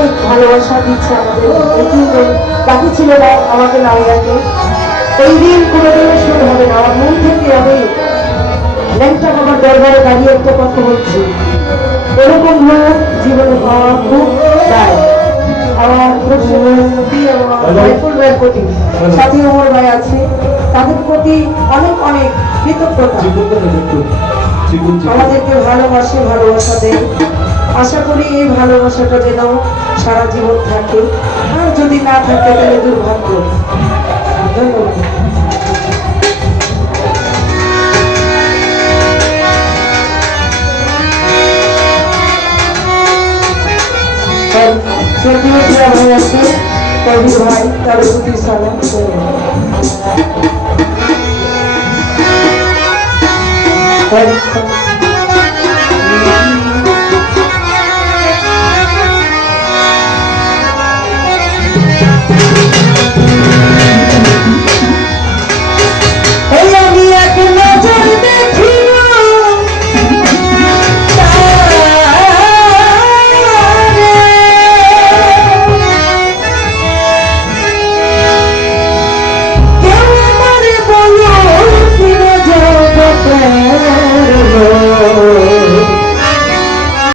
অনেক ভালোবাসা দিচ্ছে আমাদের এই তিনজন। বাকি ছিল না আমাকে নাইয়াকে। এই দিন কোনোদিনও শুরু হবে না, আমার মন থেকে আমি ল্যাংটা বাবার দরবারে দাঁড়িয়ে একটা কথা বলছি, এরকম লোক জীবনে পাওয়া খুব দায়। আমার প্রতি রাইফুল ভাইয়ের প্রতি, সাথী ওমর ভাই আছে, তাদের প্রতি অনেক অনেক কৃতজ্ঞতা। আমাদেরকে ভালোবাসে, ভালোবাসা দেয়। আশা করি এই ভালোবাসাটা যেন সারা জীবন থাকে, আর যদি না থাকে তাহলে দুর্ভাগ্য। ধন্যবাদ। ভাই আছে, কবির ভাই, তার প্রতি সালাম।